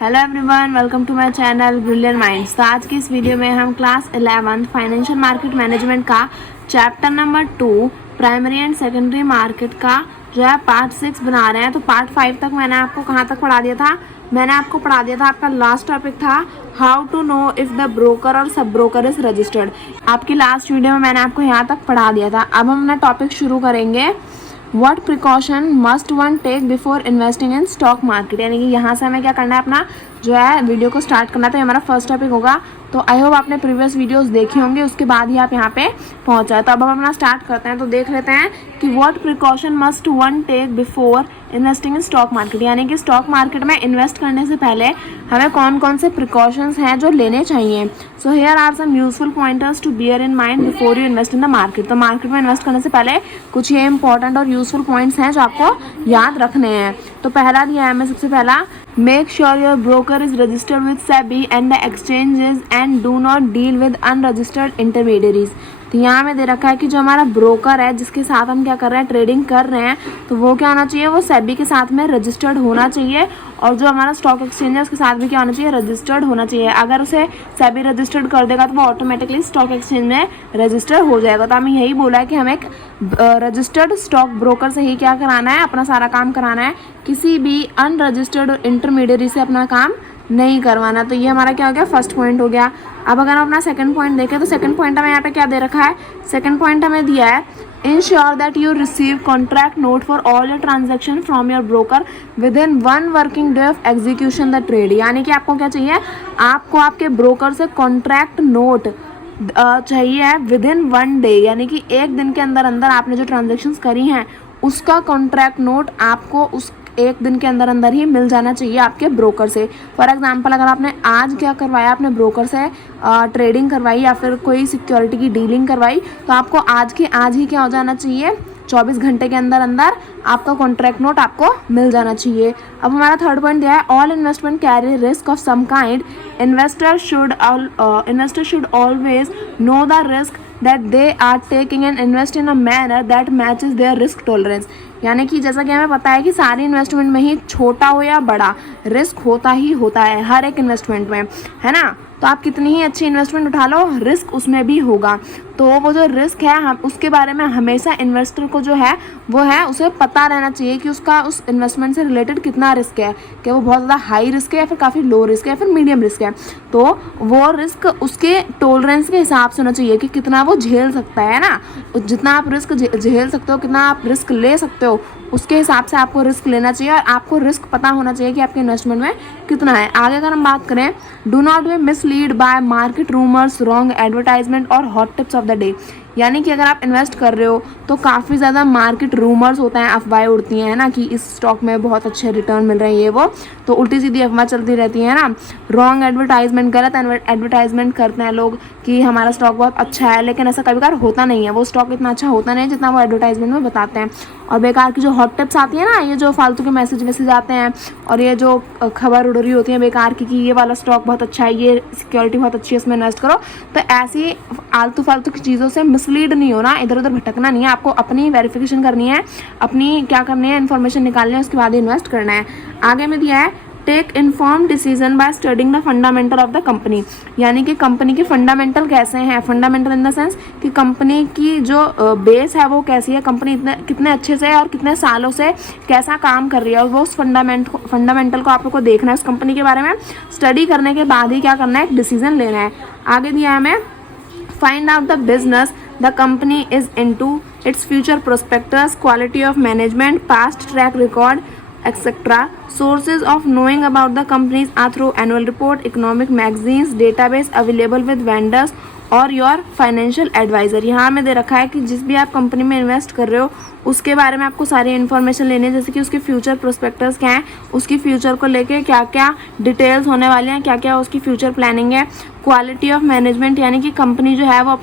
Hello everyone, welcome to my channel brilliant minds. तो आज की इस वीडियो में हम क्लास 11 फाइनेंशियल मार्केट मैनेजमेंट का chapter number 2 primary and secondary market का जो है पार्ट 6 बना रहे हैं। तो पार्ट 5 तक मैंने आपको कहाँ तक पढ़ा दिया था? मैंने आपको पढ़ा दिया था, आपका लास्ट टॉपिक था how to know if the broker और सब ब्रोकर इज रजिस्टर्ड। आपकी लास्ट वीडियो में मैंने आपको यहाँ तक पढ़ा दिया था। अब हम अपना टॉपिक शुरू करेंगे, what precaution must one take before investing in stock market. यानी कि यहाँ से हमें क्या करना है, अपना जो है वीडियो को स्टार्ट करना है। तो ये हमारा फर्स्ट टॉपिक होगा। तो आई होप आपने प्रीवियस वीडियोस देखे होंगे, उसके बाद ही आप यहाँ पे पहुँचा। तो अब हम अपना स्टार्ट करते हैं। तो देख लेते हैं कि what precaution must one take before investing in stock market. यानी कि स्टॉक मार्केट में इन्वेस्ट करने से पहले हमें कौन कौन से प्रिकॉशंस हैं जो लेने चाहिए। So here are some useful pointers to bear in mind before you invest in the market. तो मार्केट में इन्वेस्ट करने से पहले कुछ ये इंपॉर्टेंट और यूजफुल पॉइंट्स हैं जो आपको याद रखने हैं। तो पहला दिया है हमें सबसे पहला, make sure your broker is registered with SEBI and the exchanges and do not deal with unregistered intermediaries. तो यहाँ में दे रखा है कि जो हमारा ब्रोकर है जिसके साथ हम क्या कर रहे हैं, ट्रेडिंग कर रहे हैं, तो वो क्या होना चाहिए, वो सेबी के साथ में रजिस्टर्ड होना चाहिए। और जो हमारा स्टॉक एक्सचेंज है उसके साथ भी क्या होना चाहिए, रजिस्टर्ड होना चाहिए। अगर उसे सेबी रजिस्टर्ड कर देगा तो वो ऑटोमेटिकली स्टॉक एक्सचेंज में रजिस्टर हो जाएगा। तो हमें यही बोला है कि हमें एक रजिस्टर्ड स्टॉक ब्रोकर से ही क्या कराना है, अपना सारा काम कराना है। किसी भी अनरजिस्टर्ड इंटरमीडियरी से अपना काम नहीं करवाना। तो ये हमारा क्या हो गया, फर्स्ट पॉइंट हो गया। अब अगर हम अपना सेकंड पॉइंट देखें तो सेकंड पॉइंट हमें यहाँ पे क्या दे रखा है, सेकंड पॉइंट हमें दिया है, ensure that you receive contract note for all your transaction from your broker with in 1 working day of execution the trade. यानी कि आपको क्या चाहिए, आपको आपके ब्रोकर से कॉन्ट्रैक्ट नोट चाहिए है विद इन 1 डे। यानी कि एक दिन के अंदर अंदर आपने जो ट्रांजेक्शन्स करी हैं उसका कॉन्ट्रैक्ट नोट आपको उस एक दिन के अंदर अंदर ही मिल जाना चाहिए आपके ब्रोकर से। फॉर एग्जांपल, अगर आपने आज क्या करवाया, अपने ब्रोकर से ट्रेडिंग करवाई या फिर कोई सिक्योरिटी की डीलिंग करवाई, तो आपको आज के आज ही क्या हो जाना चाहिए, 24 घंटे के अंदर अंदर आपका कॉन्ट्रैक्ट नोट आपको मिल जाना चाहिए। अब हमारा थर्ड पॉइंट दिया है, all investment carry risk of some kind, investor should always know the risk that they are taking and invest in a manner that matches their risk tolerance। यानी कि जैसा कि हमें पता है कि सारी इन्वेस्टमेंट में ही छोटा हो या बड़ा रिस्क होता ही होता है हर एक इन्वेस्टमेंट में, है ना। तो आप कितनी ही अच्छी इन्वेस्टमेंट उठा लो, रिस्क उसमें भी होगा। तो वो जो रिस्क है हम उसके बारे में हमेशा इन्वेस्टर को जो है वो है उसे पता रहना चाहिए कि उसका उस इन्वेस्टमेंट से रिलेटेड कितना रिस्क है, कि वो बहुत ज़्यादा हाई रिस्क है या फिर काफ़ी लो रिस्क है या फिर मीडियम रिस्क है। तो वो रिस्क उसके टॉलरेंस के हिसाब से होना चाहिए कि कितना वो झेल सकता है ना। जितना आप रिस्क झेल सकते हो, कितना आप रिस्क ले सकते हो, उसके हिसाब से आपको रिस्क लेना चाहिए। और आपको रिस्क पता होना चाहिए कि आपके इन्वेस्टमेंट में कितना है। आगे अगर हम बात करें, do not be mislead by market rumours, wrong advertisement और hot tips of the day. यानी कि अगर आप इन्वेस्ट कर रहे हो तो काफ़ी ज़्यादा मार्केट रूमर्स होता है, अफवाहें उड़ती हैं ना कि इस स्टॉक में बहुत अच्छे रिटर्न मिल रहे हैं, ये वो, तो उल्टी सीधी अफवाह चलती रहती है ना। रॉन्ग एडवर्टाइजमेंट, गलत एडवर्टाइजमेंट करते हैं लोग कि हमारा स्टॉक बहुत अच्छा है, लेकिन ऐसा कभी कभार होता नहीं है। वो स्टॉक इतना अच्छा होता नहीं है जितना वो एडवर्टाइजमेंट में बताते हैं। और बेकार की जो हॉट टिप्स आती है ना, ये जो फालतू के मैसेज आते हैं और ये जो खबर उड़ रही होती है बेकार की कि ये वाला स्टॉक बहुत अच्छा है, ये सिक्योरिटी बहुत अच्छी है, इसमें इन्वेस्ट करो। तो ऐसी आलतू फालतू की चीज़ों से मिसलीड नहीं होना, इधर उधर भटकना नहीं है। आपको अपनी वेरिफिकेशन करनी है, अपनी क्या करनी है, इन्फॉर्मेशन निकालनी है, उसके बाद इन्वेस्ट करना है। आगे में दिया है, take inform decision by studying the fundamental of the company. यानी कि कंपनी के फंडामेंटल कैसे हैं, फंडामेंटल इन द सेंस कि कंपनी की जो बेस है वो कैसी है, कंपनी कितने अच्छे से और कितने सालों से कैसा काम कर रही है, और वो उस फंडामेंटल को आप लोग को देखना है। उस कंपनी के बारे में स्टडी करने के बाद ही क्या करना है, एक डिसीजन लेना है। आगे दिया है हमें, find out the business the company is into, its future prospectus, quality of management, past track record, etc. Sources of knowing about the companies are through annual report, economic magazines, database available with vendors और your financial adviser. यहाँ में दे रखा है कि जिस भी आप company में इन्वेस्ट कर रहे हो उसके बारे में आपको सारी इन्फॉर्मेशन लेनी है, जैसे कि उसके फ्यूचर प्रोस्पेक्टस क्या है, उसकी फ्यूचर को लेके क्या क्या डिटेल्स होने वाले हैं, क्या क्या उसकी फ्यूचर प्लानिंग है, क्वालिटी ऑफ मैनेजमेंट यानी कि कंपनी जो है वो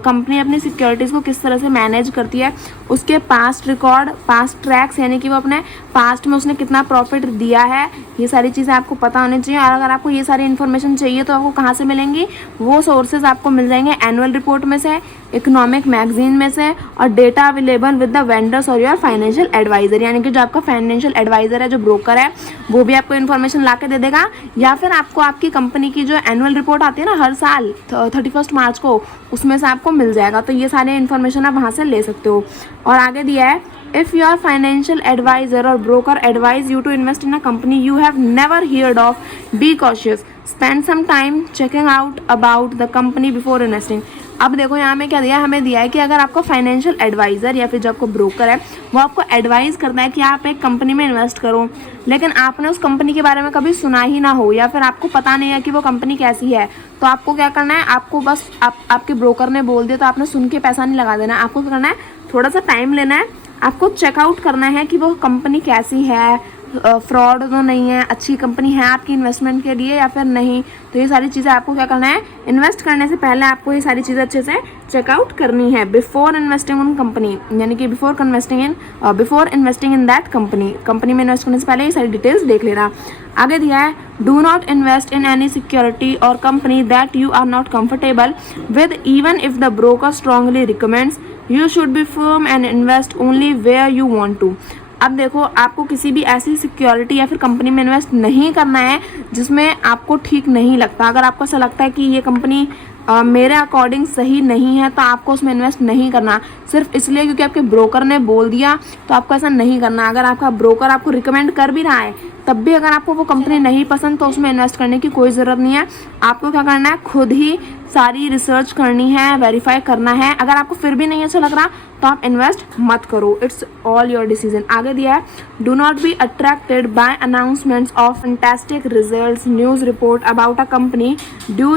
कंपनी अपनी सिक्योरिटीज़ को किस तरह से मैनेज करती है, उसके पास्ट रिकॉर्ड, पास्ट ट्रैक्स यानी कि वो अपने पास्ट में उसने कितना प्रॉफिट दिया है, ये सारी चीज़ें आपको पता होनी चाहिए। और अगर आपको ये सारी इन्फॉर्मेशन चाहिए तो आपको कहाँ से मिलेंगी, वो सोर्सेज आपको मिल जाएंगे एनुअल रिपोर्ट में से, इकोनॉमिक मैगजीन में से, और data available with the vendors और योर फाइनेंशियल एडवाइजर यानी कि जो आपका फाइनेंशियल एडवाइजर है, जो ब्रोकर है, वो भी आपको इन्फॉर्मेशन ला के दे देगा। या फिर आपको आपकी कंपनी की जो एनुअल रिपोर्ट आती है ना हर साल 31 मार्च को, उसमें से आपको मिल जाएगा। तो ये सारे इन्फॉर्मेशन आप वहाँ से ले सकते हो। और आगे दिया है, if your financial advisor or broker advise you to invest in a company you have never heard of, be cautious, spend some time checking out about the company before investing. अब देखो यहाँ में क्या दिया है, हमें दिया है कि अगर आपको फाइनेंशियल एडवाइज़र या फिर जो आपको ब्रोकर है वो आपको एडवाइस करता है कि आप एक कंपनी में इन्वेस्ट करो, लेकिन आपने उस कंपनी के बारे में कभी सुना ही ना हो या फिर आपको पता नहीं है कि वो कंपनी कैसी है, तो आपको क्या करना है, आपको बस आपके ब्रोकर ने बोल दिया तो आपने सुन के पैसा नहीं लगा देना। आपको क्या करना है, थोड़ा सा टाइम लेना है, आपको चेकआउट करना है कि वो कंपनी कैसी है, फ्रॉड तो नहीं है, अच्छी कंपनी है आपकी इन्वेस्टमेंट के लिए या फिर नहीं। तो ये सारी चीज़ें आपको क्या करना है, इन्वेस्ट करने से पहले आपको ये सारी चीज़ें अच्छे से चेकआउट करनी है बिफोर इन्वेस्टिंग इन कंपनी, यानी कि before investing in that company में इन्वेस्ट करने से पहले ये सारी डिटेल्स देख लेना। आगे दिया है, do not invest in any security और company that you are not comfortable with even if the broker strongly recommends, you should be firm and invest only where you want to. अब देखो, आपको किसी भी ऐसी सिक्योरिटी या फिर company में इन्वेस्ट नहीं करना है जिसमें आपको ठीक नहीं लगता। अगर आपको ऐसा लगता है कि ये कंपनी मेरे अकॉर्डिंग सही नहीं है तो आपको उसमें इन्वेस्ट नहीं करना, सिर्फ इसलिए क्योंकि आपके ब्रोकर ने बोल दिया तो आपको ऐसा नहीं करना। अगर आपका ब्रोकर आपको रिकमेंड कर भी रहा है तब भी अगर आपको वो कंपनी नहीं पसंद तो उसमें इन्वेस्ट करने की कोई ज़रूरत नहीं है। आपको क्या करना है, खुद ही सारी रिसर्च करनी है, वेरीफाई करना है। अगर आपको फिर भी नहीं अच्छा लग रहा तो आप इन्वेस्ट मत करो, इट्स ऑल योर डिसीजन। आगे दिया है, do not be attracted by announcements of fantastic results, news report about a company, do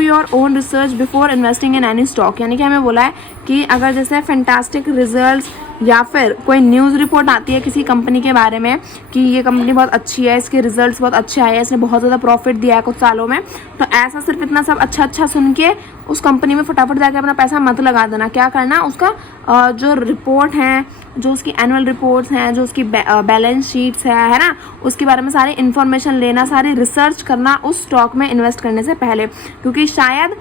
your own research before investing in any stock. यानी कि हमें बोला है कि अगर जैसे फैंटास्टिक रिजल्ट्स या फिर कोई न्यूज़ रिपोर्ट आती है किसी कंपनी के बारे में कि ये कंपनी बहुत अच्छी है, इसके रिजल्ट्स बहुत अच्छे आए हैं, इसने बहुत ज़्यादा प्रॉफिट दिया है कुछ सालों में, तो ऐसा सिर्फ इतना सब अच्छा सुन के उस कंपनी में फटाफट जाके अपना पैसा मत लगा देना। क्या करना, उसका जो रिपोर्ट हैं, जो उसकी एनुअल रिपोर्ट्स हैं, जो उसकी बैलेंस शीट्स है ना, उसके बारे में सारी इन्फॉर्मेशन लेना, सारी रिसर्च करना उस स्टॉक में इन्वेस्ट करने से पहले, क्योंकि शायद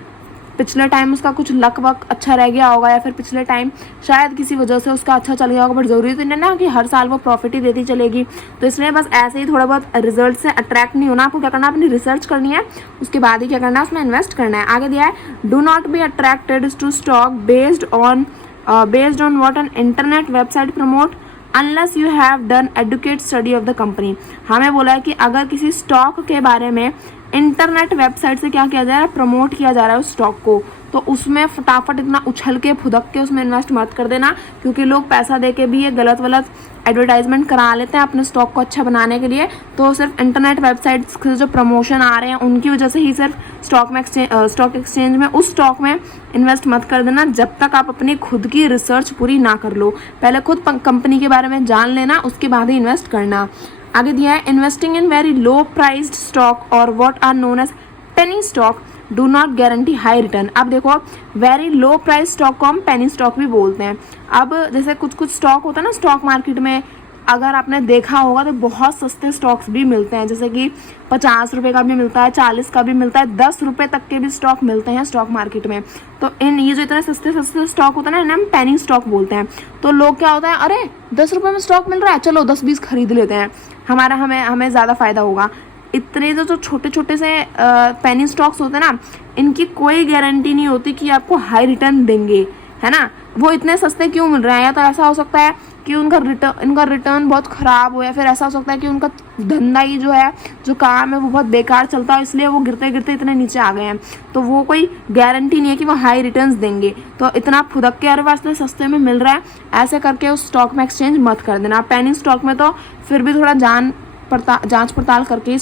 पिछले टाइम उसका कुछ लक वक अच्छा रह गया होगा या फिर पिछले टाइम शायद किसी वजह से उसका अच्छा चल गया होगा, बट ज़रूरी तो नहीं ना कि हर साल वो प्रॉफिट ही देती चलेगी। तो इसलिए बस ऐसे ही थोड़ा बहुत रिजल्ट से अट्रैक्ट नहीं होना, आपको क्या करना है, अपनी रिसर्च करनी है, उसके बाद ही क्या करना है, उसमें इन्वेस्ट करना है। आगे दिया है, do not be attracted to stock based on what an internet website promote unless you have done educate study of the company. हमें बोला है कि अगर किसी स्टॉक के बारे में इंटरनेट वेबसाइट से क्या किया जा रहा है, प्रमोट किया जा रहा है उस स्टॉक को, तो उसमें फटाफट इतना उछल के फुदक के उसमें इन्वेस्ट मत कर देना, क्योंकि लोग पैसा दे के भी ये गलत एडवर्टाइजमेंट करा लेते हैं अपने स्टॉक को अच्छा बनाने के लिए। तो सिर्फ इंटरनेट वेबसाइट्स के जो प्रमोशन आ रहे हैं उनकी वजह से ही सिर्फ स्टॉक एक्सचेंज में उस स्टॉक में इन्वेस्ट मत कर देना जब तक आप अपनी खुद की रिसर्च पूरी ना कर लो। पहले खुद कंपनी के बारे में जान लेना, उसके बाद ही इन्वेस्ट करना। आगे दिया है, investing in very low priced stock और what are known as penny stock do not guarantee high return. अब देखो, वेरी लो प्राइस स्टॉक को हम पेनी स्टॉक भी बोलते हैं। अब जैसे कुछ स्टॉक होता है ना स्टॉक मार्केट में, अगर आपने देखा होगा तो बहुत सस्ते स्टॉक्स भी मिलते हैं, जैसे कि 50 रुपये का भी मिलता है, 40 का भी मिलता है, 10 रुपये तक के भी स्टॉक मिलते हैं स्टॉक मार्केट में। तो ये जो इतने सस्ते स्टॉक होता है ना, इन्हें हम पेनी स्टॉक बोलते हैं। तो लोग क्या होता है, अरे 10 रुपये में स्टॉक मिल रहा है, चलो 10-20 खरीद लेते हैं, हमें ज़्यादा फ़ायदा होगा। इतने जो छोटे से पेनी स्टॉक्स होते हैं ना, इनकी कोई गारंटी नहीं होती कि आपको हाई रिटर्न देंगे, है ना। वो इतने सस्ते क्यों मिल रहे हैं, या तो ऐसा हो सकता है कि इनका रिटर्न बहुत ख़राब हो, या फिर ऐसा हो सकता है कि उनका धंधा ही जो काम है वो बहुत बेकार चलता है, इसलिए वो गिरते गिरते इतने नीचे आ गए हैं। तो वो कोई गारंटी नहीं है कि वो हाई रिटर्न्स देंगे। तो इतना फुदक के अरे वास्ते सस्ते में मिल रहा है, ऐसे करके उस स्टॉक में एक्सचेंज मत कर देना। पेनी स्टॉक में तो फिर भी थोड़ा जांच पड़ताल करके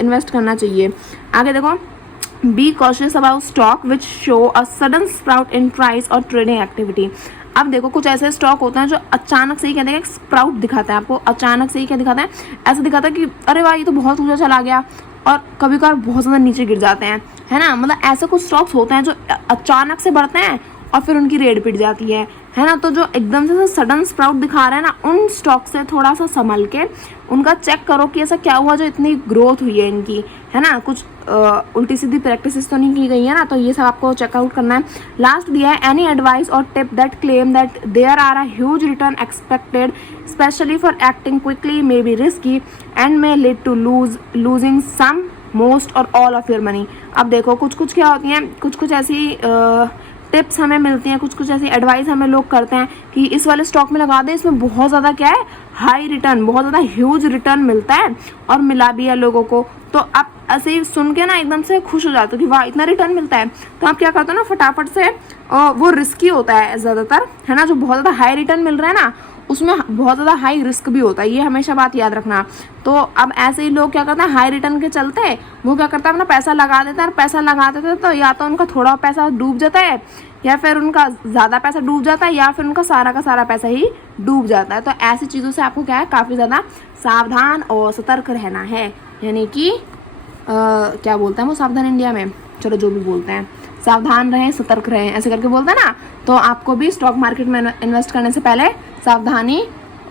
इन्वेस्ट करना चाहिए। आगे देखो, be cautious about stock which show a sudden sprout in price और ट्रेडिंग एक्टिविटी। अब देखो, कुछ ऐसे स्टॉक होते हैं जो अचानक से ही कहते हैं कि स्प्राउट दिखाता है, आपको अचानक से ही क्या दिखाता है, ऐसा दिखाता है कि अरे वाह ये तो बहुत ऊंचा चला गया, और कभी कभार बहुत ज़्यादा नीचे गिर जाते हैं। है ना। मतलब ऐसे कुछ स्टॉक्स होते हैं जो अचानक से बढ़ते हैं और फिर उनकी रेट पिट जाती है ना। तो जो एकदम से सडन स्प्राउट दिखा रहे हैं ना, उन स्टॉक से थोड़ा सा संभल के उनका चेक करो कि ऐसा क्या हुआ जो इतनी ग्रोथ हुई है इनकी, है ना। कुछ उल्टी सीधी प्रैक्टिसेस तो नहीं की गई है ना, तो ये सब आपको चेकआउट करना है। लास्ट दिया है, any advice or tip that claim that there are a huge return expected especially for acting quickly may be risky and may lead to losing some most or all of your money. अब देखो कुछ क्या होती हैं, कुछ ऐसी tips हमें मिलती हैं, कुछ ऐसी एडवाइस हमें लोग करते हैं कि इस वाले स्टॉक में लगा दें, इसमें बहुत ज़्यादा क्या है, हाई रिटर्न, बहुत ज़्यादा ह्यूज रिटर्न मिलता है, और मिला भी है लोगों को। तो आप ऐसे ही सुन के ना एकदम से खुश हो जाते हो कि वाह इतना रिटर्न मिलता है। तो आप क्या करते हो ना, फटाफट से वो रिस्की होता है ज़्यादातर, है ना। जो बहुत ज़्यादा हाई रिटर्न मिल रहा है ना, उसमें बहुत ज़्यादा हाई रिस्क भी होता है, ये हमेशा बात याद रखना। तो अब ऐसे ही लोग क्या करते हैं, हाई रिटर्न के चलते वो क्या करता है, अपना पैसा लगा देता है, और पैसा लगा देते हैं तो या तो उनका थोड़ा पैसा डूब जाता है, या फिर उनका ज़्यादा पैसा डूब जाता है, या फिर उनका सारा का सारा पैसा ही डूब जाता है। तो ऐसी चीज़ों से आपको क्या है, काफ़ी ज़्यादा सावधान और सतर्क रहना है। यानी कि क्या बोलते हैं वो सावधान इंडिया में, चलो जो भी बोलते हैं, सावधान रहें, सतर्क रहें, ऐसे करके बोलते हैं ना। तो आपको भी स्टॉक मार्केट में इन्वेस्ट करने से पहले सावधानी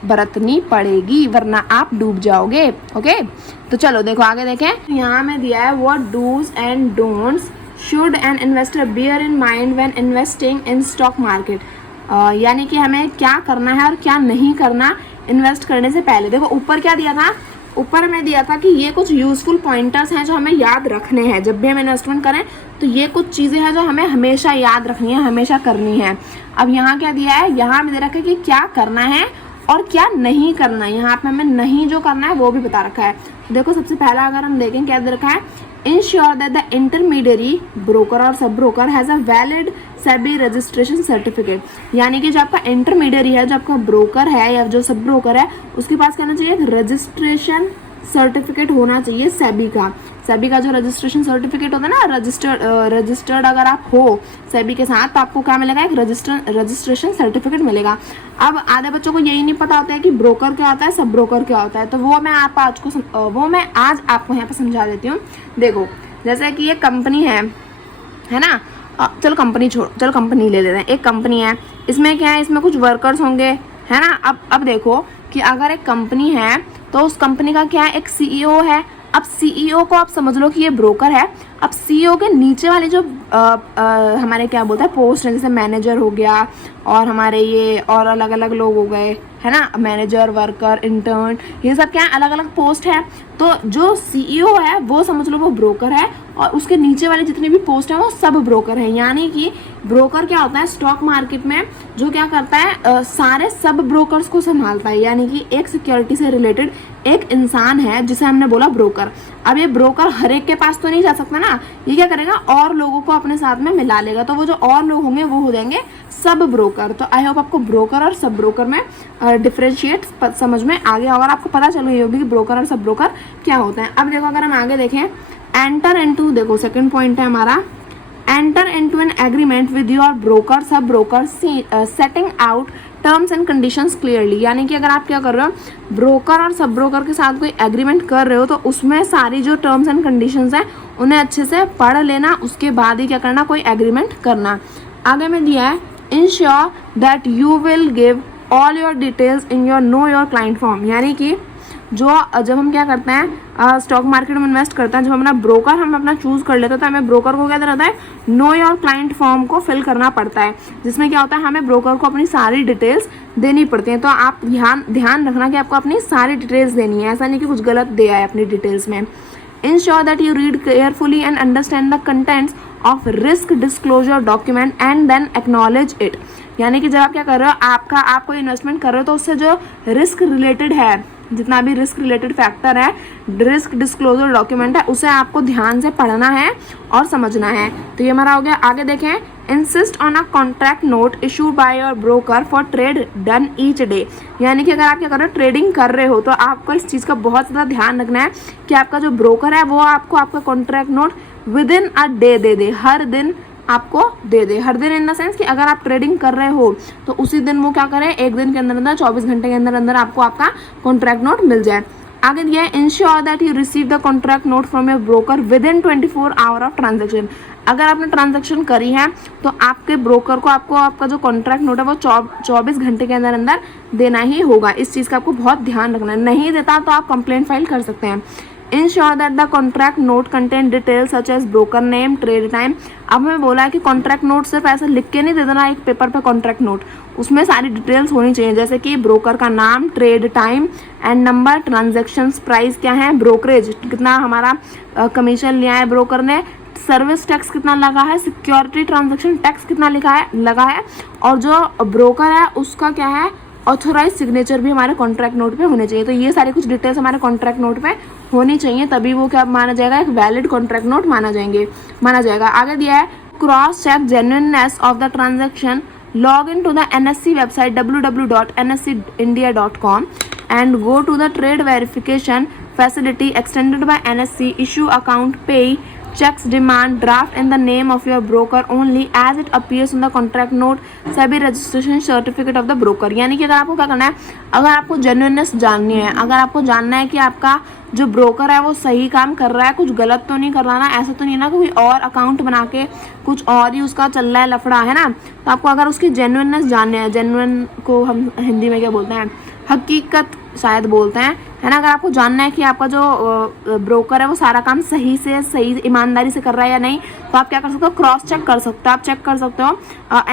बरतनी पड़ेगी, वरना आप डूब जाओगे। ओके, तो चलो देखो आगे देखें। यहाँ में दिया है, what do's and don'ts should an investor bear in mind when investing in stock market. यानी कि हमें क्या करना है और क्या नहीं करना इन्वेस्ट करने से पहले। देखो ऊपर क्या दिया था, ऊपर हमने दिया था कि ये कुछ यूजफुल पॉइंटर्स हैं जो हमें याद रखने हैं जब भी हम इन्वेस्टमेंट करें। तो ये कुछ चीज़ें हैं जो हमें हमेशा याद रखनी है, हमेशा करनी है। अब यहाँ क्या दिया है, यहाँ हमें दे रखा है कि क्या करना है और क्या नहीं करना है। यहाँ पे हमें नहीं जो करना है वो भी बता रखा है। देखो सबसे पहला अगर हम देखें क्या दे रखा है, ensure that the intermediary broker और sub broker has a valid SEBI registration certificate. यानी कि जो आपका इंटरमीडियरी है, जो आपका ब्रोकर है या जो सब ब्रोकर है, उसके पास कहना चाहिए एक रजिस्ट्रेशन सर्टिफिकेट होना चाहिए सेबी का। सेबी का जो रजिस्ट्रेशन सर्टिफिकेट होता है ना, रजिस्टर्ड अगर आप हो सेबी के साथ, तो आपको क्या मिलेगा, एक रजिस्ट्रेशन सर्टिफिकेट मिलेगा। अब आधे बच्चों को यही नहीं पता होता है कि ब्रोकर क्या होता है, सब ब्रोकर क्या होता है। तो वो मैं आज आपको यहाँ पे समझा देती हूँ। देखो जैसे कि ये कंपनी है ना, चलो कंपनी छोड़ो, चलो कंपनी ले लेते हैं। एक कंपनी है, इसमें क्या है, इसमें कुछ वर्कर्स होंगे, है ना। अब देखो कि अगर एक कंपनी है तो उस कंपनी का क्या है, एक सीईओ है। अब सीईओ को आप समझ लो कि ये ब्रोकर है। अब सीईओ के नीचे वाले जो हमारे क्या बोलते हैं पोस्ट है, जैसे मैनेजर हो गया और हमारे ये और अलग अलग लोग हो गए, है ना, मैनेजर, वर्कर, इंटर्न, ये सब क्या है, अलग अलग पोस्ट है। तो जो सीईओ है वो समझ लो वो ब्रोकर है, और उसके नीचे वाले जितने भी पोस्ट हैं वो सब ब्रोकर हैं। यानी कि ब्रोकर क्या होता है, स्टॉक मार्केट में जो क्या करता है, सारे सब ब्रोकर्स को संभालता है। यानी कि एक सिक्योरिटी से रिलेटेड एक इंसान है जिसे हमने बोला ब्रोकर। अब ये ब्रोकर हर एक के पास तो नहीं जा सकता ना, ये क्या करेगा, और लोगों को अपने साथ में मिला लेगा। तो वो जो और लोग होंगे वो हो जाएंगे सब ब्रोकर। तो आई होप आपको ब्रोकर और सब ब्रोकर में डिफरेंशिएट समझ में आ गया, अगर आपको पता चल गई होगी कि ब्रोकर और सब ब्रोकर क्या होते हैं। अब देखो अगर हम आगे देखें, एंटर इनटू, देखो सेकंड पॉइंट है हमारा, enter into an agreement with your broker sub broker setting out terms and conditions clearly. यानी कि अगर आप क्या कर रहे हो, ब्रोकर और सब ब्रोकर के साथ कोई एग्रीमेंट कर रहे हो, तो उसमें सारी जो टर्म्स एंड कंडीशंस हैं उन्हें अच्छे से पढ़ लेना, उसके बाद ही क्या करना, कोई एग्रीमेंट करना। आगे में दिया है, ensure that you will give all your details in your know your client form. यानी कि जब हम क्या करते हैं, स्टॉक मार्केट में इन्वेस्ट करते हैं, जब हम अपना ब्रोकर हम अपना चूज कर लेते हैं, तो हमें ब्रोकर को क्या रहता है, नो योर क्लाइंट फॉर्म को फिल करना पड़ता है, जिसमें क्या होता है, हमें ब्रोकर को अपनी सारी डिटेल्स देनी पड़ती हैं। तो आप ध्यान रखना कि आपको अपनी सारी डिटेल्स देनी है, ऐसा नहीं कि कुछ गलत दे आए अपनी डिटेल्स में। Ensure that you read carefully and understand the contents of risk disclosure document and then acknowledge it. यानी कि जब आप क्या कर रहे हो, आप कोई इन्वेस्टमेंट कर रहे हो, तो उससे जो रिस्क रिलेटेड है, जितना भी रिस्क रिलेटेड फैक्टर है, रिस्क डिस्क्लोजर डॉक्यूमेंट है, उसे आपको ध्यान से पढ़ना है और समझना है। तो ये हमारा हो गया। आगे देखें, insist on a contract note issued by your broker for trade done each day. यानी कि अगर आप क्या कर रहे हो, ट्रेडिंग कर रहे हो, तो आपको इस चीज़ का बहुत ज़्यादा ध्यान रखना है कि आपका जो ब्रोकर है वो आपको आपका contract note within a day दे दे, हर दिन आपको दे दे। हर दिन इन द सेंस कि अगर आप ट्रेडिंग कर रहे हो तो उसी दिन वो क्या करें, एक दिन के अंदर अंदर 24 घंटे के अंदर अंदर आपको आपका कॉन्ट्रैक्ट नोट मिल जाए। आगे दिया है ensure that you receive the contract note from your broker with in 24 hour of transaction. अगर आपने ट्रांजेक्शन करी है तो आपके ब्रोकर को आपको आपका जो कॉन्ट्रैक्ट नोट है वो 24 घंटे के अंदर अंदर देना ही होगा। इस चीज़ का आपको बहुत ध्यान रखना है, नहीं देता तो आप कंप्लेंट फाइल कर सकते हैं। Ensure that the contract note content details such as broker name, trade time. अब हमें बोला है कि कॉन्ट्रैक्ट नोट सिर्फ ऐसा लिख के नहीं दे देना एक पेपर पे कॉन्ट्रैक्ट नोट, उसमें सारी डिटेल्स होनी चाहिए, जैसे कि ब्रोकर का नाम, trade time and number, transactions price क्या है, ब्रोकरेज कितना हमारा कमीशन लिया है ब्रोकर ने, सर्विस टैक्स कितना लगा है, सिक्योरिटी ट्रांजेक्शन टैक्स कितना लगा है और जो ब्रोकर है उसका क्या है ऑथोराइज सिग्नेचर भी हमारे कॉन्ट्रैक्ट नोट पे होने चाहिए। तो ये सारी कुछ डिटेल्स हमारे कॉन्ट्रैक्ट नोट पे होनी चाहिए, तभी वो क्या माना जाएगा, एक वैलिड कॉन्ट्रैक्ट नोट माना जाएगा। आगे दिया है cross check genuineness of the transaction, log in to the NSC website www.nscindia.com and go to the trade verification facility extended by NSC, issue account, pay checks, demand draft in the name of your broker only as it appears on the contract note, सभी registration certificate of the broker। यानी कि अगर आपको क्या करना है, अगर आपको जेन्युइननेस जाननी है, अगर आपको जानना है कि आपका जो ब्रोकर है वो सही काम कर रहा है, कुछ गलत तो नहीं कर रहा ना, ऐसा तो नहीं ना कोई और अकाउंट बना के कुछ और ही उसका चल रहा है लफड़ा है ना, तो आपको अगर उसकी जेन्युइननेस जाननी है, जेन्युइन को हम हिंदी में क्या बोलते हैं, हकीकत शायद बोलते हैं, है ना। अगर आपको जानना है कि आपका जो ब्रोकर है वो सारा काम सही ईमानदारी से कर रहा है या नहीं, तो आप क्या कर सकते हो, क्रॉस चेक कर सकते हो। आप चेक कर सकते हो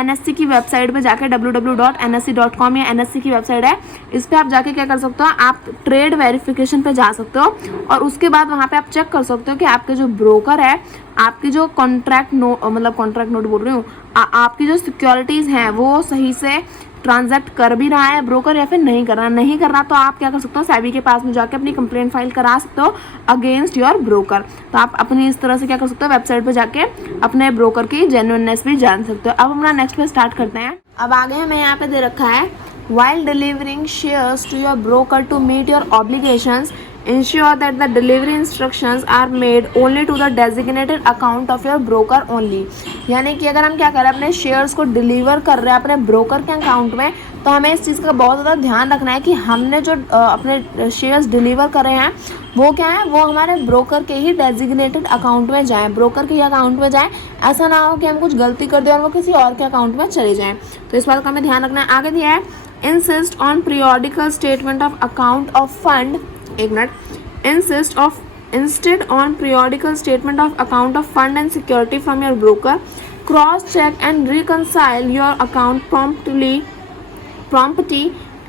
NSC की वेबसाइट पे जाके www.nsc.com, या NSC की वेबसाइट है, इस पर आप जाके क्या कर सकते हो, आप ट्रेड वेरिफिकेशन पे जा सकते हो और उसके बाद वहाँ पे आप चेक कर सकते हो कि आपके जो ब्रोकर है, आपकी जो कॉन्ट्रैक्ट नोट बोल रही हूँ, आपकी जो सिक्योरिटीज़ हैं वो सही से ट्रांजैक्ट कर भी रहा है ब्रोकर या फिर नहीं कर रहा, तो आप क्या कर सकते हो, सेबी के पास में जाके अपनी कंप्लेंट फाइल करा सकते हो अगेंस्ट योर ब्रोकर। तो आप अपनी इस तरह से क्या कर सकते हो, वेबसाइट पे जाके अपने ब्रोकर की जेन्युइननेस भी जान सकते हो। अब अपना नेक्स्ट पे स्टार्ट करते हैं। अब आगे हमें यहाँ पे दे रखा है while delivering shares to your broker to meet your obligations, ensure that the delivery instructions are made only to the designated account of your broker only। यानी कि अगर हम क्या कर रहे हैं, अपने शेयर्स को डिलीवर कर रहे हैं अपने ब्रोकर के अकाउंट में, तो हमें इस चीज़ का बहुत ज़्यादा ध्यान रखना है कि हमने जो अपने शेयर्स डिलीवर करे हैं वो क्या है, वो हमारे ब्रोकर के ही डेजिग्नेटेड अकाउंट में जाएँ, ब्रोकर के ही अकाउंट में जाएँ। ऐसा ना हो कि हम कुछ गलती कर दें और वो किसी और के अकाउंट में चले जाएँ, तो इस बात का हमें ध्यान रखना है। आगे दिया है insist on periodical statement of account of fund, instead on periodical statement of account of fund and security from your broker, cross check and reconcile your account promptly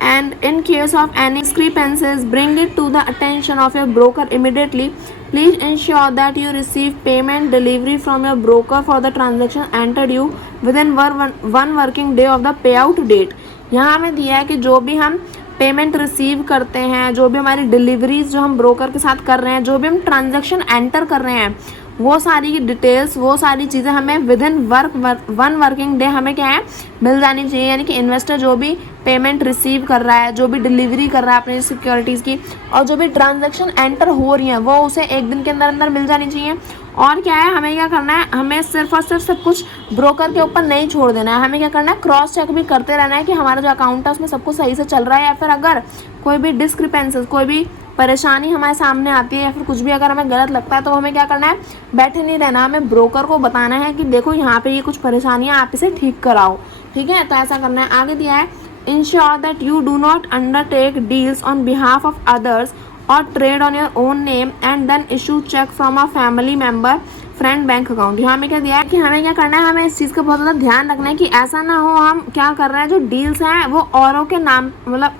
and in case of any discrepancies bring it to the attention of your broker immediately. Please ensure that you receive payment delivery from your broker for the transaction entered you within one working day of the payout date। यहाँ हमें दिया है कि जो भी हम payment receive करते हैं, जो भी हमारी डिलीवरीज जो हम ब्रोकर के साथ कर रहे हैं, जो भी हम ट्रांजैक्शन एंटर कर रहे हैं, वो सारी की डिटेल्स, वो सारी चीज़ें हमें with in one working day हमें क्या है मिल जानी चाहिए। यानी कि इन्वेस्टर जो भी पेमेंट रिसीव कर रहा है, जो भी डिलीवरी कर रहा है अपनी सिक्योरिटीज़ की, और जो भी ट्रांजैक्शन एंटर हो रही हैं वो उसे एक दिन के अंदर अंदर मिल जानी चाहिए। और क्या है, हमें क्या करना है, हमें सिर्फ और सिर्फ सब कुछ ब्रोकर के ऊपर नहीं छोड़ देना है, हमें क्या करना है, क्रॉस चेक भी करते रहना है कि हमारा जो अकाउंट है उसमें सब कुछ सही से चल रहा है, या फिर अगर कोई भी डिस्क्रिपेंसीज, कोई भी परेशानी हमारे सामने आती है या फिर कुछ भी अगर हमें गलत लगता है, तो हमें क्या करना है, बैठे नहीं रहना, हमें ब्रोकर को बताना है कि देखो यहाँ पे ये कुछ परेशानियाँ, आप इसे ठीक कराओ, ठीक है। तो ऐसा करना है। आगे दिया है ensure that you do not undertake deals on behalf of others or trade on your own name and then issue check from a family member friend bank account. यहाँ हमें क्या दिया है कि हमें क्या करना है, हमें इस चीज़ का बहुत ज़्यादा ध्यान रखना है कि ऐसा ना हो हम क्या कर रहे हैं, जो डील्स हैं वो औरों के नाम, मतलब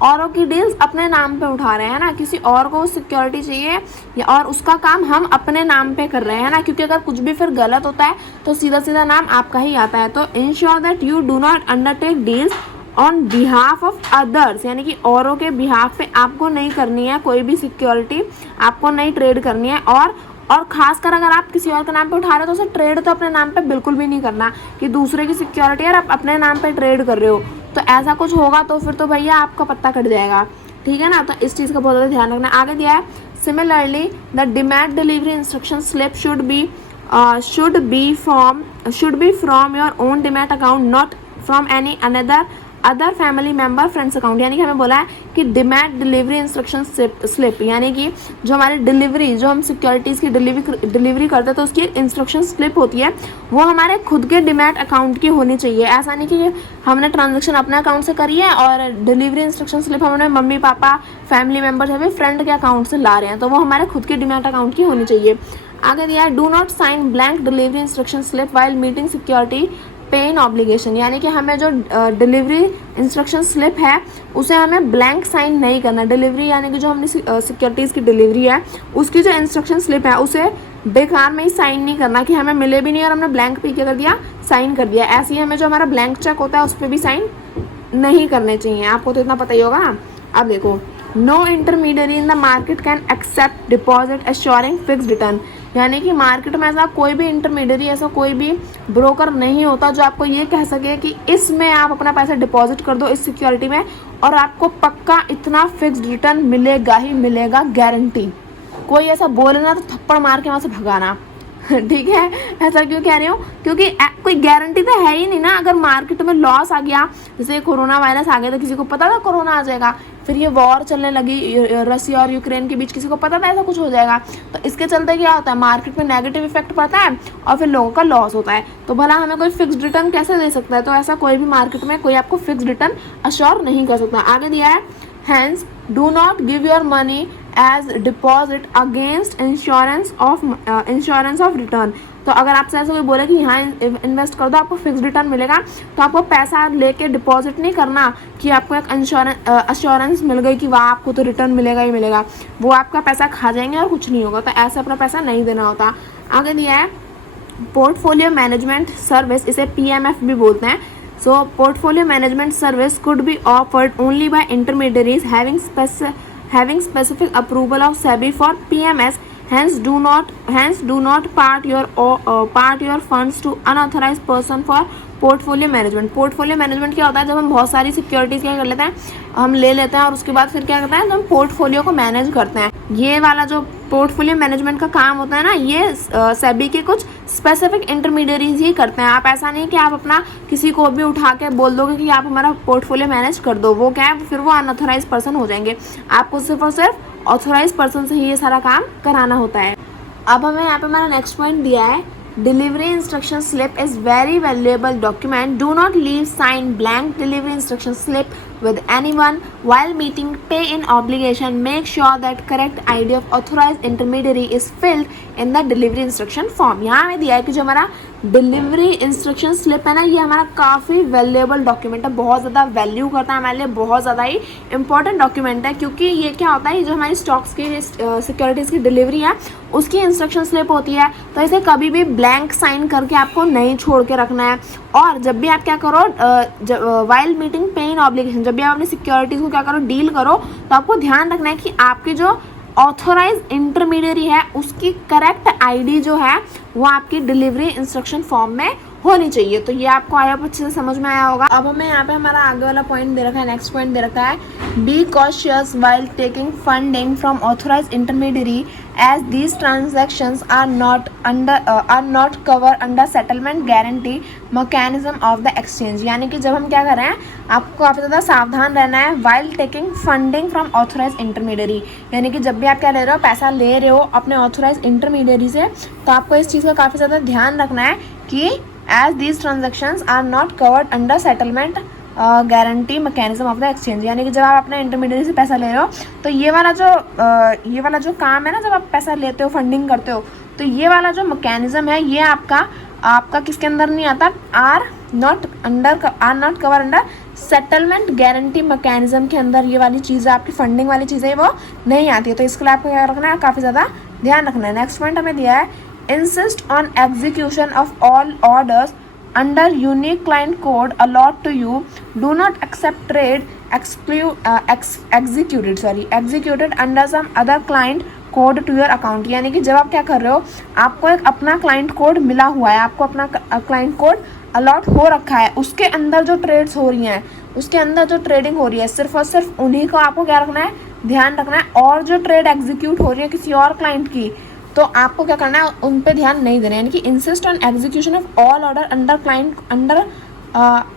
औरों की डील्स अपने नाम पे उठा रहे हैं ना, किसी और को सिक्योरिटी चाहिए या और उसका काम हम अपने नाम पे कर रहे हैं ना, क्योंकि अगर कुछ भी फिर गलत होता है तो सीधा सीधा नाम आपका ही आता है। तो ensure that you do not undertake deals on behalf of others, यानी कि औरों के बिहाफ पे आपको नहीं करनी है कोई भी सिक्योरिटी, आपको नहीं ट्रेड करनी है। और खासकर अगर आप किसी और के नाम पे उठा रहे हो तो उसे ट्रेड तो अपने नाम पे बिल्कुल भी नहीं करना, कि दूसरे की सिक्योरिटी और आप अपने नाम पे ट्रेड कर रहे हो, तो ऐसा कुछ होगा तो फिर तो भैया आपका पत्ता कट जाएगा, ठीक है ना। तो इस चीज़ का बहुत ज़्यादा ध्यान रखना। आगे दिया है similarly the demat delivery instruction slip should be from your own demat account, not from any another other family member friends account, यानी कि हमें बोला है कि डीमैट डिलीवरी इंस्ट्रक्शन स्लिप, यानी कि जो हमारी डिलीवरी, जो हम सिक्योरिटीज़ की डिलीवरी करते हैं तो उसकी एक इंस्ट्रक्शन स्लिप होती है, वो हमारे खुद के डीमैट अकाउंट की होनी चाहिए। ऐसा नहीं कि हमने ट्रांजेक्शन अपने अकाउंट से करी है और डिलीवरी इंस्ट्रक्शन स्लिप हमने मम्मी पापा फैमिली मेम्बर्स या फिर फ्रेंड के अकाउंट से ला रहे हैं, तो वो हमारे खुद के डीमैट अकाउंट की होनी चाहिए। आगे दिया है do not sign blank delivery instruction slip while meeting security pay in obligation, यानी कि हमें जो डिलीवरी इंस्ट्रक्शन स्लिप है उसे हमें ब्लैंक साइन नहीं करना। डिलीवरी यानी कि जो हमने सिक्योरिटीज़ की डिलीवरी है उसकी जो इंस्ट्रक्शन स्लिप है उसे बेकार में ही साइन नहीं करना कि हमें मिले भी नहीं और हमने ब्लैंक पे क्या कर दिया, साइन कर दिया। ऐसे ही हमें जो हमारा ब्लैंक चेक होता है उस पर भी साइन नहीं करने चाहिए, आपको तो इतना पता ही होगा। अब देखो, no intermediary in the market can accept deposit assuring fixed return, यानी कि मार्केट में ऐसा कोई भी इंटरमीडियरी, ऐसा कोई भी ब्रोकर नहीं होता जो आपको ये कह सके कि इसमें आप अपना पैसा डिपॉजिट कर दो इस सिक्योरिटी में और आपको पक्का इतना फिक्स्ड रिटर्न मिलेगा ही मिलेगा, गारंटी। कोई ऐसा बोले ना तो थप्पड़ मार के वहाँ से भगाना, ठीक है। ऐसा क्यों कह रही हूँ, क्योंकि कोई गारंटी तो है ही नहीं ना। अगर मार्केट में लॉस आ गया, जैसे कोरोना वायरस आ गया तो किसी को पता था कोरोना आ जाएगा, फिर ये वॉर चलने लगी रसिया और यूक्रेन के बीच, किसी को पता था ऐसा कुछ हो जाएगा, तो इसके चलते क्या होता है, मार्केट में नेगेटिव इफेक्ट पड़ता है और फिर लोगों का लॉस होता है। तो भला हमें कोई फिक्स्ड रिटर्न कैसे दे सकता है, तो ऐसा कोई भी मार्केट में कोई आपको फिक्स्ड रिटर्न अश्योर नहीं कर सकता। आगे दिया है hence do not give your money as deposit against insurance of return, तो अगर आपसे ऐसा कोई बोले कि यहाँ इन्वेस्ट कर दो आपको फिक्स्ड रिटर्न मिलेगा, तो आपको पैसा लेके डिपॉजिट नहीं करना कि आपको एक अश्योरेंस मिल गई कि वाह आपको तो रिटर्न मिलेगा ही मिलेगा। वो आपका पैसा खा जाएंगे और कुछ नहीं होगा, तो ऐसे अपना पैसा नहीं देना होता। आगे दिया है पोर्टफोलियो मैनेजमेंट सर्विस, इसे PMF भी बोलते हैं। So portfolio management service could be offered only by intermediaries having specific approval of SEBI for PMS. Hence do not part your funds to unauthorized person for portfolio management. Portfolio management क्या होता है, जब हम बहुत सारी securities क्या कर लेते हैं, हम ले लेते हैं और उसके बाद फिर क्या करते हैं, जब हम पोर्टफोलियो को मैनेज करते हैं। ये वाला जो पोर्टफोलियो मैनेजमेंट का काम होता है ना, ये सेबी के कुछ स्पेसिफिक इंटरमीडियरीज ही करते हैं। आप ऐसा नहीं कि आप अपना किसी को भी उठा के बोल दोगे कि आप हमारा पोर्टफोलियो मैनेज कर दो, वो क्या है, फिर वो अनऑथोराइज पर्सन हो जाएंगे। आपको सिर्फ और सिर्फ ऑथोराइज पर्सन से ही ये सारा काम कराना होता है। अब हमें यहाँ पे हमारा नेक्स्ट पॉइंट दिया है, delivery instruction slip is very valuable document. Do not leave signed blank delivery instruction slip with anyone while meeting pay in obligation. Make sure that correct ID of authorized intermediary is filled in the delivery instruction form. यहाँ में दिया है कि जो हमारा delivery instruction slip है ना, ये हमारा काफ़ी वैल्यूएबल डॉक्यूमेंट है, बहुत ज़्यादा वैल्यू करता है हमारे लिए, बहुत ज़्यादा ही इंपॉर्टेंट डॉक्यूमेंट है। क्योंकि ये क्या होता है, जो हमारी स्टॉक्स की सिक्योरिटीज़ की डिलीवरी है उसकी इंस्ट्रक्शन स्लिप होती है, तो इसे कभी भी ब्लैंक साइन करके आपको नहीं छोड़ के रखना है। और जब भी आप क्या करो, वाइल मीटिंग पे इन ऑब्लिगेशन, जब भी आप अपनी सिक्योरिटीज़ को क्या करो, डील करो, तो आपको ध्यान रखना है कि आपकी जो ऑथोराइज इंटरमीडियरी है उसकी करेक्ट आईडी जो है वो आपकी डिलीवरी इंस्ट्रक्शन फॉर्म में होनी चाहिए। तो ये आपको आया अच्छे से समझ में आया होगा। अब हमें यहाँ पे हमारा आगे वाला पॉइंट दे रखा है, नेक्स्ट पॉइंट दे रखा है, be cautious while taking funding from authorise intermediary as these transactions are not cover under settlement guarantee mechanism of the exchange. यानी कि जब हम क्या कर रहे हैं, आपको काफ़ी ज़्यादा सावधान रहना है while taking funding from authorise intermediary, यानी कि जब भी आप क्या ले रहे हो, पैसा ले रहे हो अपने ऑथोराइज इंटरमीडियरी से, तो आपको इस चीज़ का काफ़ी ज़्यादा ध्यान रखना है कि as these transactions are not covered under settlement guarantee mechanism of the exchange. यानी कि जब आप अपने इंटरमीडियरी से पैसा ले रहे हो, तो ये वाला जो काम है ना, जब आप पैसा लेते हो, फंडिंग करते हो, तो ये वाला जो मैकेनिज्म है ये आपका किसके अंदर नहीं आता, are not cover under settlement guarantee mechanism के अंदर ये वाली चीज़ें, आपकी फंडिंग वाली चीज़ें वो नहीं आती है। तो इसके लिए आपको क्या रखना है, काफ़ी ज़्यादा ध्यान रखना है। नेक्स्ट पॉइंट हमें दिया है, insist on execution of all orders under unique client code allot to you. Do not accept trade executed under some other client code to your account। यानी कि जब आप क्या कर रहे हो, आपको एक अपना क्लाइंट कोड मिला हुआ है, आपको अपना क्लाइंट कोड अलॉट हो रखा है, उसके अंदर जो ट्रेड्स हो रही हैं, उसके अंदर जो ट्रेडिंग हो रही है, सिर्फ और सिर्फ उन्हीं को आपको क्या रखना है, ध्यान रखना है। और जो ट्रेड एग्जीक्यूट हो रही है किसी और क्लाइंट की, तो आपको क्या करना है, उन पे ध्यान नहीं देना है। यानी कि insist on execution of all order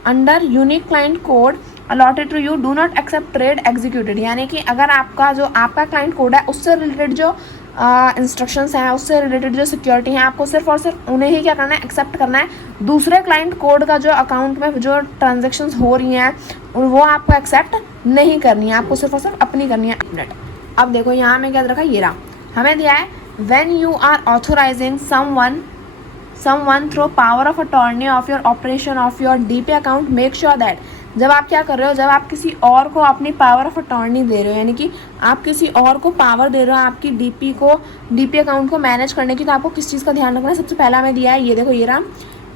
under unique client code allotted to you do not accept trade executed, यानी कि अगर आपका जो आपका क्लाइंट कोड है उससे रिलेटेड जो इंस्ट्रक्शंस हैं, उससे रिलेटेड जो सिक्योरिटी है, आपको सिर्फ और सिर्फ उन्हें ही क्या करना है, एक्सेप्ट करना है। दूसरे क्लाइंट कोड का जो अकाउंट में जो ट्रांजेक्शन्स हो रही हैं वो आपको एक्सेप्ट नहीं करनी है, आपको सिर्फ और सिर्फ अपनी करनी है। मिनट, अब देखो यहाँ हमें क्या रखा, ये रहा, हमें दिया है when you are authorising someone through power of attorney of your operation of your DP account, make sure that, जब आप क्या कर रहे हो, जब आप किसी और को अपनी पावर ऑफ अटॉर्नी दे रहे हो, यानी कि आप किसी और को पावर दे रहे हो आपकी डीपी अकाउंट को मैनेज करने की, तो आपको किस चीज़ का ध्यान रखना है। सबसे पहला हमें दिया है, ये देखो, ये रहा,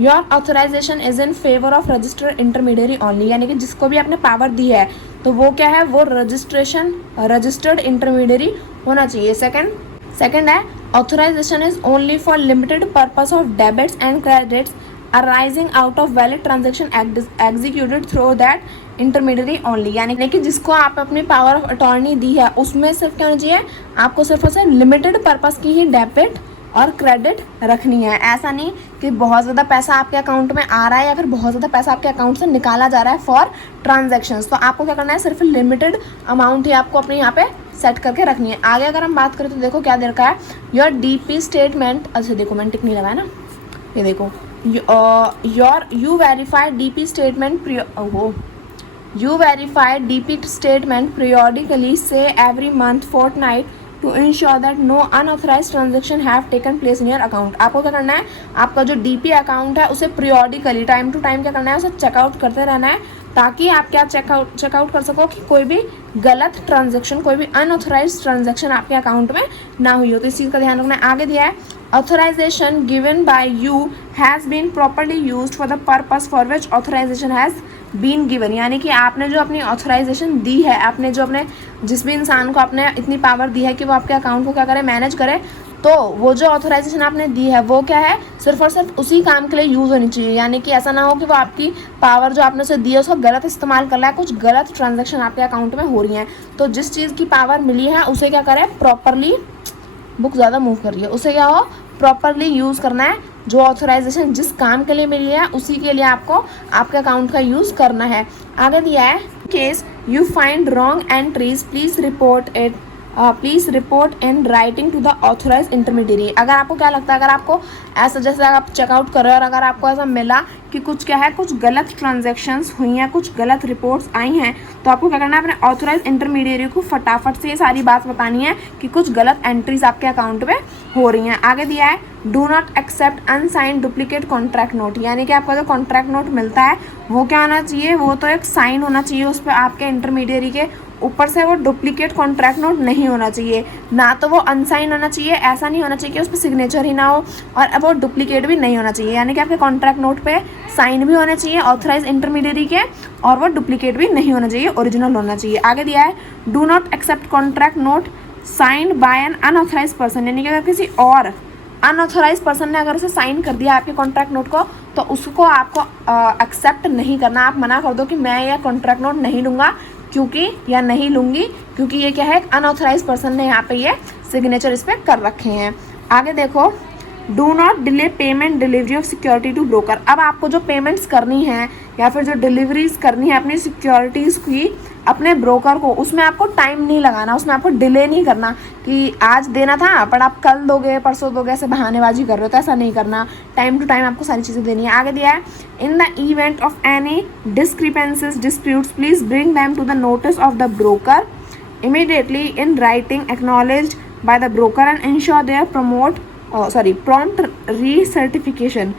your authorisation is in favour of registered intermediary only, यानी कि जिसको भी आपने पावर दी है तो वो क्या है, वो रजिस्टर्ड इंटरमीडियरी होना चाहिए। सेकंड है, authorisation is only for limited purpose of debits and credits arising out of valid transaction executed through that intermediary only, यानी कि जिसको आप अपनी पावर ऑफ अटॉर्नी दी है उसमें सिर्फ क्या होना चाहिए, आपको सिर्फ और सिर्फ लिमिटेड पर्पस की ही डेबिट और क्रेडिट रखनी है। ऐसा नहीं कि बहुत ज़्यादा पैसा आपके अकाउंट में आ रहा है या फिर बहुत ज़्यादा पैसा आपके अकाउंट से निकाला जा रहा है फॉर ट्रांजेक्शन्स, तो आपको क्या करना है, सिर्फ लिमिटेड अमाउंट ही आपको अपने यहाँ पे सेट करके रखनी है। आगे अगर हम बात करें तो देखो क्या दे रखा है, योर डीपी स्टेटमेंट, अच्छा देखो मैंने टिक नहीं लगाया ना, ये देखो, you verify DP statement periodically, say every month, fortnight, to ensure that no unauthorized transaction have taken place in your account। आपको क्या करना है, आपका जो DP अकाउंट है उसे periodically टाइम टू टाइम क्या करना है, उसे चेकआउट करते रहना है, ताकि आप क्या चेकआउट कर सको कि कोई भी गलत ट्रांजेक्शन, कोई भी अनऑथराइज्ड ट्रांजेक्शन आपके अकाउंट में ना हुई हो। तो इस चीज़ का ध्यान रखना है। आगे दिया है, authorisation given by you has been properly used for the purpose for which authorisation has been given, यानी कि आपने जो अपनी ऑथराइजेशन दी है, आपने जो अपने जिस भी इंसान को आपने इतनी पावर दी है कि वो आपके अकाउंट को क्या करे, मैनेज करे, तो वो जो ऑथराइजेशन आपने दी है वो क्या है, सिर्फ और सिर्फ उसी काम के लिए यूज़ होनी चाहिए। यानी कि ऐसा ना हो कि वो आपकी पावर जो आपने उसे दी है उसका गलत इस्तेमाल कर रहा है, कुछ गलत ट्रांजैक्शन आपके अकाउंट में हो रही हैं। तो जिस चीज़ की पावर मिली है उसे क्या करें, प्रॉपरली, बुक ज़्यादा मूव कर रही है, उसे क्या हो, प्रॉपरली यूज़ करना है। जो ऑथराइजेशन जिस काम के लिए मिली है उसी के लिए आपको आपके अकाउंट का यूज़ करना है। आगे दिया है, case you find wrong entries please report in writing to the authorise intermediary. अगर आपको क्या लगता है, अगर आपको ऐसा, जैसे आप चेकआउट कर रहे हो और अगर आपको ऐसा मिला कि कुछ क्या है, कुछ गलत ट्रांजैक्शंस हुई हैं, कुछ गलत रिपोर्ट्स आई हैं, तो आपको क्या करना है, अपने ऑथराइज इंटरमीडियरी को फटाफट से ये सारी बात बतानी है कि कुछ गलत एंट्रीज आपके अकाउंट में हो रही हैं। आगे दिया है, do not accept unsigned duplicate contract note, यानी कि आपका जो कॉन्ट्रैक्ट नोट मिलता है वो क्या होना चाहिए, वो तो एक साइन होना चाहिए उस पर, आपके इंटरमीडियरी के ऊपर से वो डुप्लीकेट कॉन्ट्रैक्ट नोट नहीं होना चाहिए, ना तो वो अनसाइन होना चाहिए, ऐसा नहीं होना चाहिए कि उस पर सिग्नेचर ही ना हो, और वो डुप्लीकेट भी नहीं होना चाहिए, यानी कि आपके कॉन्ट्रैक्ट नोट पे साइन भी होने चाहिए ऑथराइज इंटरमीडियरी के, और वो डुप्लीकेट भी नहीं होना चाहिए, ओरिजिनल होना चाहिए। आगे दिया है, do not accept contract note signed by an unauthorise person, यानी कि अगर किसी और अनऑथराइज पर्सन ने अगर उसे साइन कर दिया आपके कॉन्ट्रैक्ट नोट को, तो उसको आपको एक्सेप्ट नहीं करना। आप मना कर दो कि मैं यह कॉन्ट्रैक्ट नोट नहीं लूँगा क्योंकि, या नहीं लूँगी क्योंकि ये क्या है, एक अनऑथराइज पर्सन ने यहाँ पे ये सिग्नेचर इस पर कर रखे हैं। आगे देखो, do not delay payment delivery of security to broker. अब आपको जो पेमेंट्स करनी है या फिर जो डिलीवरीज करनी है अपनी सिक्योरिटीज़ की अपने ब्रोकर को, उसमें आपको टाइम नहीं लगाना, उसमें आपको डिले नहीं करना कि आज देना था पर आप कल दोगे, परसों दोगे, ऐसे बहानेबाजी कर रहे हो, तो ऐसा नहीं करना। टाइम टू टाइम आपको सारी चीज़ें देनी है। आगे दिया है, in the event of any discrepancies disputes please bring them to the notice of the broker immediately in writing acknowledged by the broker and ensure their prompt recertification.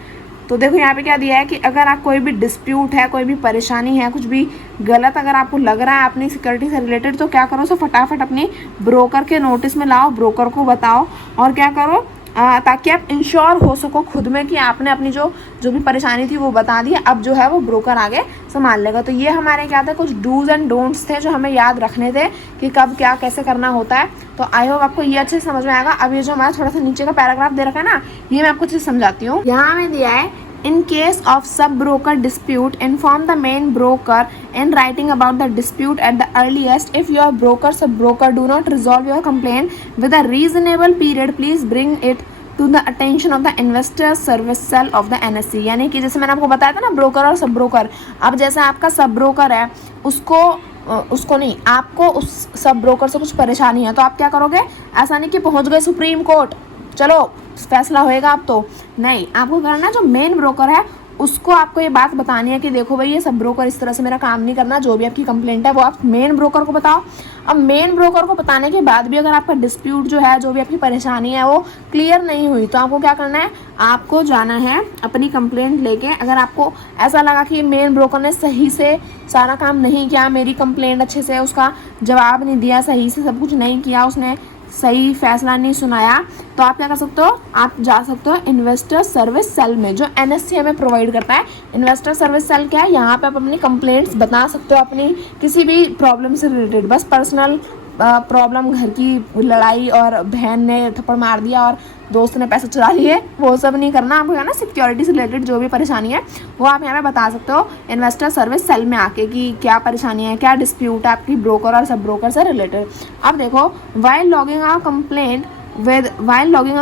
तो देखो यहाँ पे क्या दिया है कि अगर आप कोई भी डिस्प्यूट है, कोई भी परेशानी है, कुछ भी गलत अगर आपको लग रहा है अपनी सिक्योरिटी से रिलेटेड, तो क्या करो, उसे फटाफट अपनी ब्रोकर के नोटिस में लाओ, ब्रोकर को बताओ, और क्या करो, ताकि आप इंश्योर हो सको खुद में कि आपने अपनी जो भी परेशानी थी वो बता दी, अब जो है वो ब्रोकर आगे संभाल लेगा। तो ये हमारे क्या थे, कुछ डूज एंड डोंट्स थे जो हमें याद रखने थे कि कब क्या कैसे करना होता है। तो आई होप आपको ये अच्छे से समझ में आएगा। अब ये जो हमारा थोड़ा सा नीचे का पैराग्राफ दे रखा है ना, ये मैं आपको अच्छे से समझाती हूँ। यहाँ हमें दिया है, in case of sub broker dispute inform the main broker in writing about the dispute at the earliest. If your broker sub broker do not resolve your complaint with a reasonable period, please bring it to the attention of the investor service cell of the NSE। यानी कि जैसे मैंने आपको बताया था ना broker और sub broker, अब जैसे आपका सब ब्रोकर है उसको नहीं, आपको उस सब ब्रोकर से कुछ परेशानी है तो आप क्या करोगे, ऐसा नहीं कि पहुंच गए सुप्रीम कोर्ट चलो फैसला होएगा अब तो नहीं, आपको करना जो मेन ब्रोकर है उसको आपको ये बात बतानी है कि देखो भाई ये सब ब्रोकर इस तरह से मेरा काम नहीं करना, जो भी आपकी कंप्लेंट है वो आप मेन ब्रोकर को बताओ। अब मेन ब्रोकर को बताने के बाद भी अगर आपका डिस्प्यूट जो है, जो भी आपकी परेशानी है वो क्लियर नहीं हुई तो आपको क्या करना है, आपको जाना है अपनी कंप्लेंट लेके। अगर आपको ऐसा लगा कि मेन ब्रोकर ने सही से सारा काम नहीं किया, मेरी कंप्लेंट अच्छे से उसका जवाब नहीं दिया, सही से सब कुछ नहीं किया, उसने सही फैसला नहीं सुनाया, तो आप क्या कर सकते हो, आप जा सकते हो इन्वेस्टर सर्विस सेल में जो NSE हमें प्रोवाइड करता है। इन्वेस्टर सर्विस सेल क्या है, यहाँ पे आप अपनी कंप्लेंट्स बता सकते हो, अपनी किसी भी प्रॉब्लम से रिलेटेड, बस पर्सनल प्रॉब्लम, घर की लड़ाई और बहन ने थप्पड़ मार दिया और दोस्त ने पैसे चुरा लिए, वो सब नहीं करना आपको, है ना। सिक्योरिटी से रिलेटेड जो भी परेशानी है वो आप यहाँ पे बता सकते हो इन्वेस्टर सर्विस सेल में आके कि क्या परेशानी है, क्या डिस्प्यूट है आपकी ब्रोकर और सब ब्रोकर से रिलेटेड। अब देखो, while logging a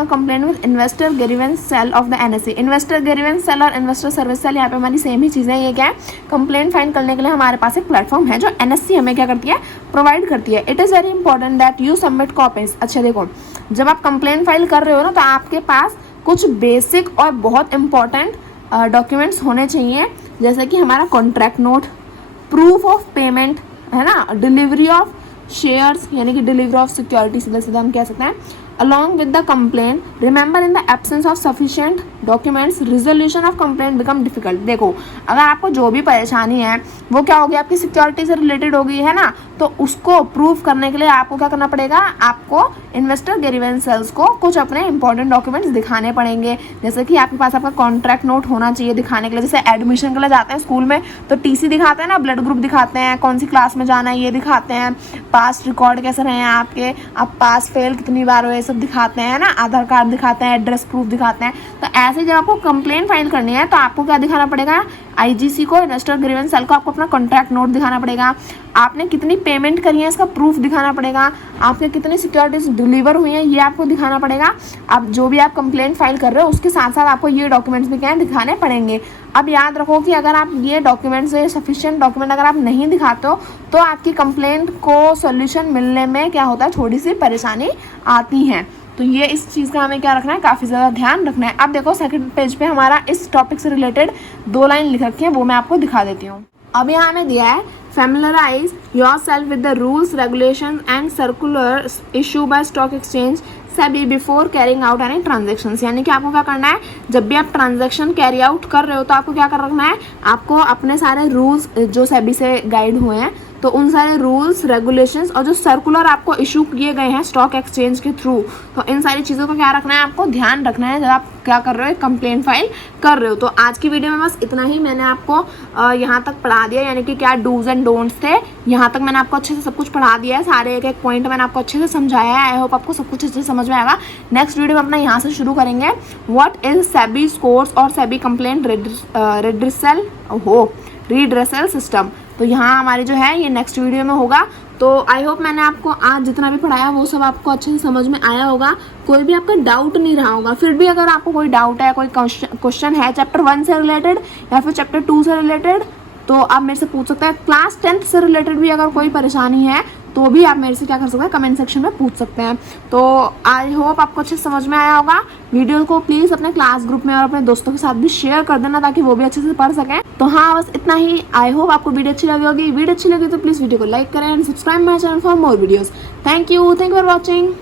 complaint with investor grievance cell of the NSE, investor grievance cell और इन्वेस्टर सर्विस सेल यहाँ पे हमारी सेम ही चीज़ें। ये क्या है, कंप्लेंट फाइल करने के लिए हमारे पास एक प्लेटफॉर्म है जो NSE हमें क्या करती है, प्रोवाइड करती है। It is very important that you submit copies. अच्छा देखो, जब आप कंप्लेंट फाइल कर रहे हो ना तो आपके पास कुछ बेसिक और बहुत इंपॉर्टेंट डॉक्यूमेंट्स होने चाहिए, जैसे कि हमारा contract note, proof of payment, है ना, डिलीवरी ऑफ शेयर्स यानी कि डिलीवरी ऑफ सिक्योरिटी सीधा सीधा हम कह सकते हैं, along with the complaint. Remember, in the absence of sufficient documents, resolution of complaint become difficult। देखो, अगर आपको जो भी परेशानी है वो क्या होगी, आपकी सिक्योरिटी से रिलेटेड होगी, है ना, तो उसको प्रूव करने के लिए आपको क्या करना पड़ेगा, आपको इन्वेस्टर ग्रीवेंस सेल्स को कुछ अपने इंपॉर्टेंट डॉक्यूमेंट्स दिखाने पड़ेंगे। जैसे कि आपके पास आपका कॉन्ट्रैक्ट नोट होना चाहिए दिखाने के लिए, जैसे एडमिशन के लिए जाते हैं स्कूल में तो TC दिखाते हैं ना, ब्लड ग्रुप दिखाते हैं, कौन सी क्लास में जाना है ये दिखाते हैं, पास्ट रिकॉर्ड कैसे रहे हैं आपके, आप पास फेल कितनी बार हुए सब दिखाते हैं ना, आधार कार्ड दिखाते हैं, एड्रेस प्रूफ दिखाते हैं। तो ऐसे जब आपको कंप्लेंट फाइल करनी है तो आपको क्या दिखाना पड़ेगा, IGC को, इन्वेस्टर ग्रीवेंस सेल को आपको अपना कॉन्ट्रैक्ट नोट दिखाना पड़ेगा, आपने कितनी पेमेंट करी है इसका प्रूफ दिखाना पड़ेगा, आपके कितनी सिक्योरिटीज डिलीवर हुई हैं ये आपको दिखाना पड़ेगा। अब जो भी आप कंप्लेंट फाइल कर रहे हो उसके साथ साथ आपको ये डॉक्यूमेंट्स भी क्या दिखाने पड़ेंगे। अब याद रखो कि अगर आप ये डॉक्यूमेंट्स, ये सफिशिएंट डॉक्यूमेंट अगर आप नहीं दिखाते हो तो आपकी कंप्लेंट को सोल्यूशन मिलने में क्या होता है, थोड़ी सी परेशानी आती है। तो ये इस चीज़ का हमें क्या रखना है, काफ़ी ज़्यादा ध्यान रखना है। अब देखो सेकंड पेज पे हमारा इस टॉपिक से रिलेटेड 2 लाइन लिख रखी है, वो मैं आपको दिखा देती हूँ। अब यहाँ हमें दिया है, familiarize yourself with the rules, regulations and circulars issued by stock exchange SEBI before carrying out any transactions। यानी कि आपको क्या करना है, जब भी आप ट्रांजेक्शन कैरी आउट कर रहे हो तो आपको क्या कर रखना है, आपको अपने सारे रूल्स जो SEBI से गाइड हुए हैं तो उन सारे रूल्स, रेगुलेशंस और जो सर्कुलर आपको इशू किए गए हैं स्टॉक एक्सचेंज के थ्रू, तो इन सारी चीज़ों का क्या रखना है, आपको ध्यान रखना है जब आप क्या कर रहे हो, कंप्लेंट फाइल कर रहे हो। तो आज की वीडियो में बस इतना ही मैंने आपको यहाँ तक पढ़ा दिया, यानी कि क्या डूज एंड डोंट्स थे, यहाँ तक मैंने आपको अच्छे से सब कुछ पढ़ा दिया है, सारे एक एक पॉइंट मैंने आपको अच्छे से समझाया है। आई होप आपको सब कुछ अच्छे से समझ में आएगा। नेक्स्ट वीडियो में अपना यहाँ से शुरू करेंगे, व्हाट इज SEBI स्कोर्स और SEBI कंप्लेंट रिड्रेसल सिस्टम। तो यहाँ हमारी जो है ये नेक्स्ट वीडियो में होगा। तो आई होप मैंने आपको आज जितना भी पढ़ाया वो सब आपको अच्छे से समझ में आया होगा, कोई भी आपका डाउट नहीं रहा होगा। फिर भी अगर आपको कोई डाउट है, कोई क्वेश्चन है चैप्टर 1 से रिलेटेड या फिर चैप्टर 2 से रिलेटेड, तो आप मेरे से पूछ सकते हैं। क्लास 10th से रिलेटेड भी अगर कोई परेशानी है तो भी आप मेरे से क्या कर सकते हैं, कमेंट सेक्शन में पूछ सकते हैं। तो आई होप आपको अच्छे से समझ में आया होगा। वीडियो को प्लीज़ अपने क्लास ग्रुप में और अपने दोस्तों के साथ भी शेयर कर देना ताकि वो भी अच्छे से पढ़ सकें। तो हाँ, बस इतना ही। आई होप आपको वीडियो अच्छी लगी होगी। वीडियो अच्छी लगी तो प्लीज़ वीडियो को लाइक करें and subscribe my channel for more videos. Thank you for watching.